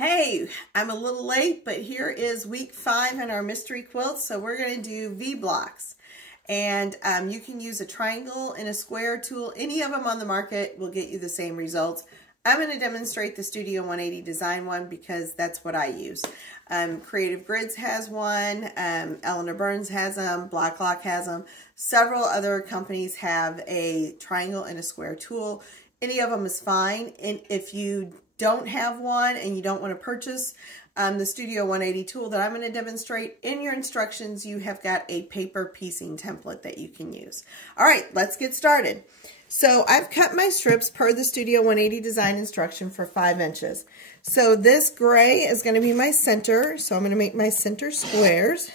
Hey, I'm a little late, but here is week 5 in our mystery quilt. So we're going to do V blocks. And you can use a triangle and a square tool. Any of them on the market will get you the same results. I'm going to demonstrate the Studio 180 design one because that's what I use. Creative Grids has one, Eleanor Burns has them, Blacklock has them. Several other companies have a triangle and a square tool. Any of them is fine. And if you don't have one and you don't want to purchase the Studio 180 tool that I'm going to demonstrate, in your instructions you have got a paper piecing template that you can use. All right, let's get started. So I've cut my strips per the Studio 180 design instruction for 5 inches. So this gray is going to be my center, so I'm going to make my center squares,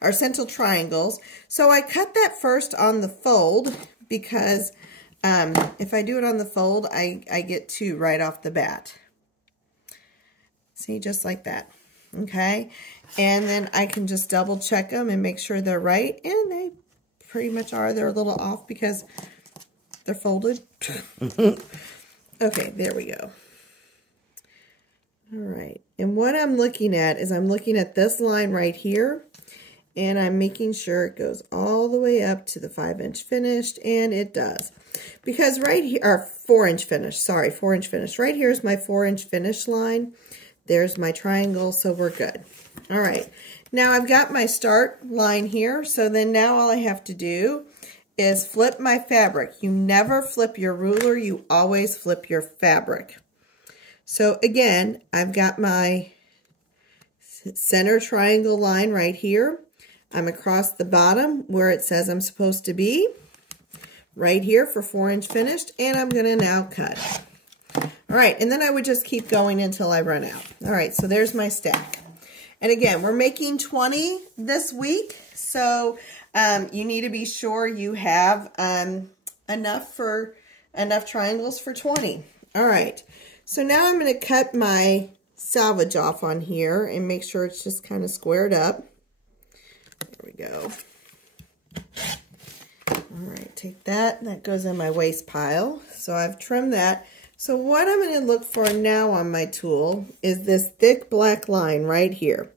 or center triangles. So I cut that first on the fold because if I do it on the fold, I get 2 right off the bat. See, just like that. Okay. And then I can just double check them and make sure they're right. And they pretty much are. They're a little off because they're folded. Okay, there we go. All right. And what I'm looking at is I'm looking at this line right here. And I'm making sure it goes all the way up to the 5-inch finished, and it does. Because right here, or 4-inch finish, sorry, 4-inch finish. Right here is my 4-inch finish line. There's my triangle, so we're good. All right. Now I've got my start line here, so then now all I have to do is flip my fabric. You never flip your ruler, you always flip your fabric. So again, I've got my center triangle line right here. I'm across the bottom where it says I'm supposed to be, right here for 4-inch finished, and I'm going to now cut. All right, and then I would just keep going until I run out. All right, so there's my stack. And again, we're making 20 this week, so you need to be sure you have enough triangles for 20. All right, so now I'm going to cut my salvage off on here and make sure it's just kind of squared up. There we go. All right, take that. That goes in my waste pile. So I've trimmed that. So what I'm going to look for now on my tool is this thick black line right here.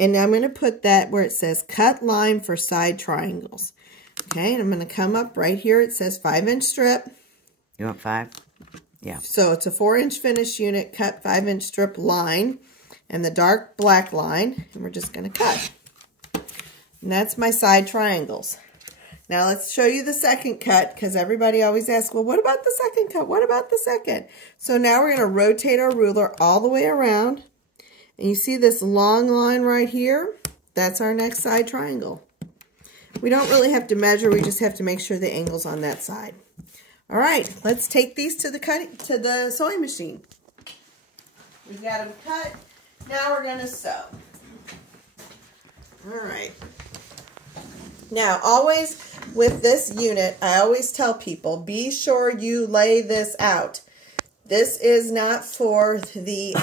And I'm going to put that where it says cut line for side triangles. Okay, and I'm going to come up right here. It says 5-inch strip. You want 5? Yeah. So it's a 4-inch finish unit, cut 5-inch strip line, and the dark black line. And we're just going to cut. And that's my side triangles. Now let's show you the second cut because everybody always asks, well, what about the second cut? What about the second? So now we're going to rotate our ruler all the way around. And you see this long line right here? That's our next side triangle. We don't really have to measure. We just have to make sure the angle's on that side. All right, let's take these to the sewing machine. We've got them cut. Now we're going to sew. All right. Now, always with this unit, I always tell people, be sure you lay this out. This is not for the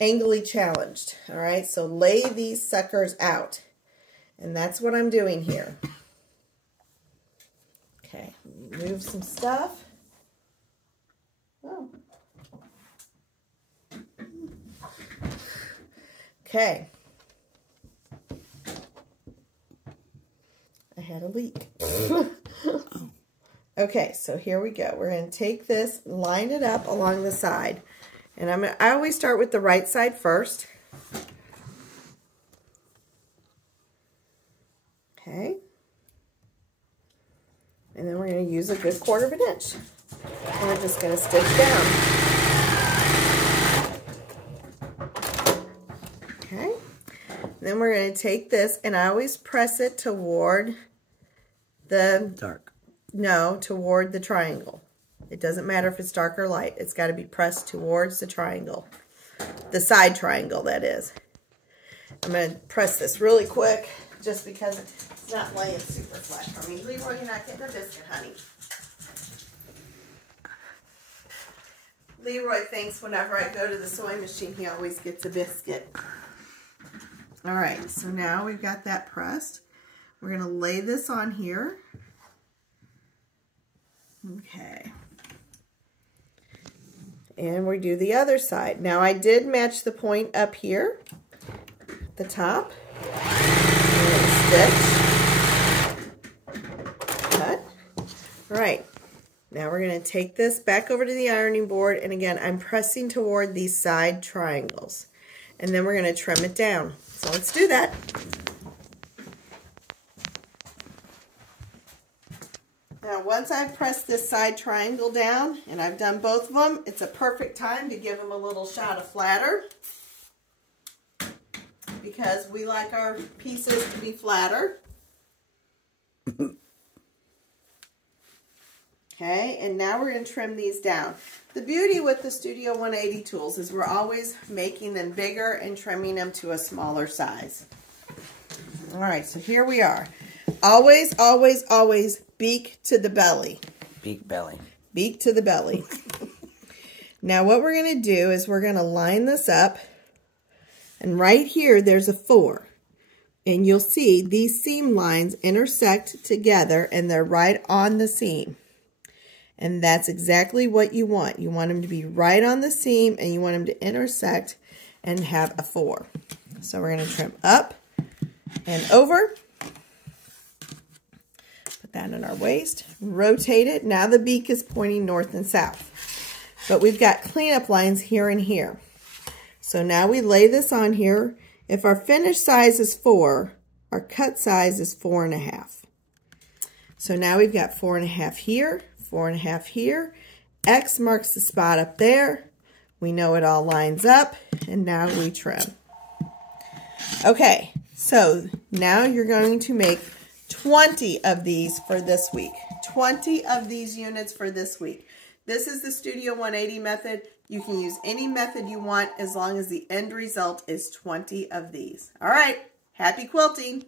angly challenged, all right? So lay these suckers out, and that's what I'm doing here. Okay, move some stuff. Oh. Okay. I had a leak. Okay, so here we go. We're going to take this, line it up along the side. And I always start with the right side first. Okay. And then we're going to use a good 1/4 of an inch. And we're just going to stitch down. Okay. And then we're going to take this, and I always press it toward the dark. No, toward the triangle. It doesn't matter if it's dark or light. It's got to be pressed towards the triangle. The side triangle, that is. I'm going to press this really quick just because it's not laying super flat for me. Leroy, you're not getting a biscuit, honey. Leroy thinks whenever I go to the sewing machine, he always gets a biscuit. All right, so now we've got that pressed. We're going to lay this on here. Okay. And we do the other side. Now I did match the point up here, the top. Stitch. Cut. All right. Now we're going to take this back over to the ironing board, and again, I'm pressing toward these side triangles. And then we're going to trim it down. So let's do that. Now once I've pressed this side triangle down, and I've done both of them, it's a perfect time to give them a little shot of flatter, because we like our pieces to be flatter. Okay, and now we're going to trim these down. The beauty with the Studio 180 tools is we're always making them bigger and trimming them to a smaller size. All right, so here we are. Always, always, always beak to the belly. Beak belly. Beak to the belly. Now what we're going to do is we're going to line this up. And right here, there's a 4. And you'll see these seam lines intersect together, and they're right on the seam. And that's exactly what you want. You want them to be right on the seam, and you want them to intersect and have a 4. So we're going to trim up and over. Put that in our waist. Rotate it. Now the beak is pointing north and south. But we've got cleanup lines here and here. So now we lay this on here. If our finished size is 4, our cut size is 4.5. So now we've got 4.5 here, 4.5 here. X marks the spot up there. We know it all lines up, and now we trim. Okay, so now you're going to make 20 of these for this week. 20 of these units for this week. This is the Studio 180 method. You can use any method you want as long as the end result is 20 of these. All right, happy quilting.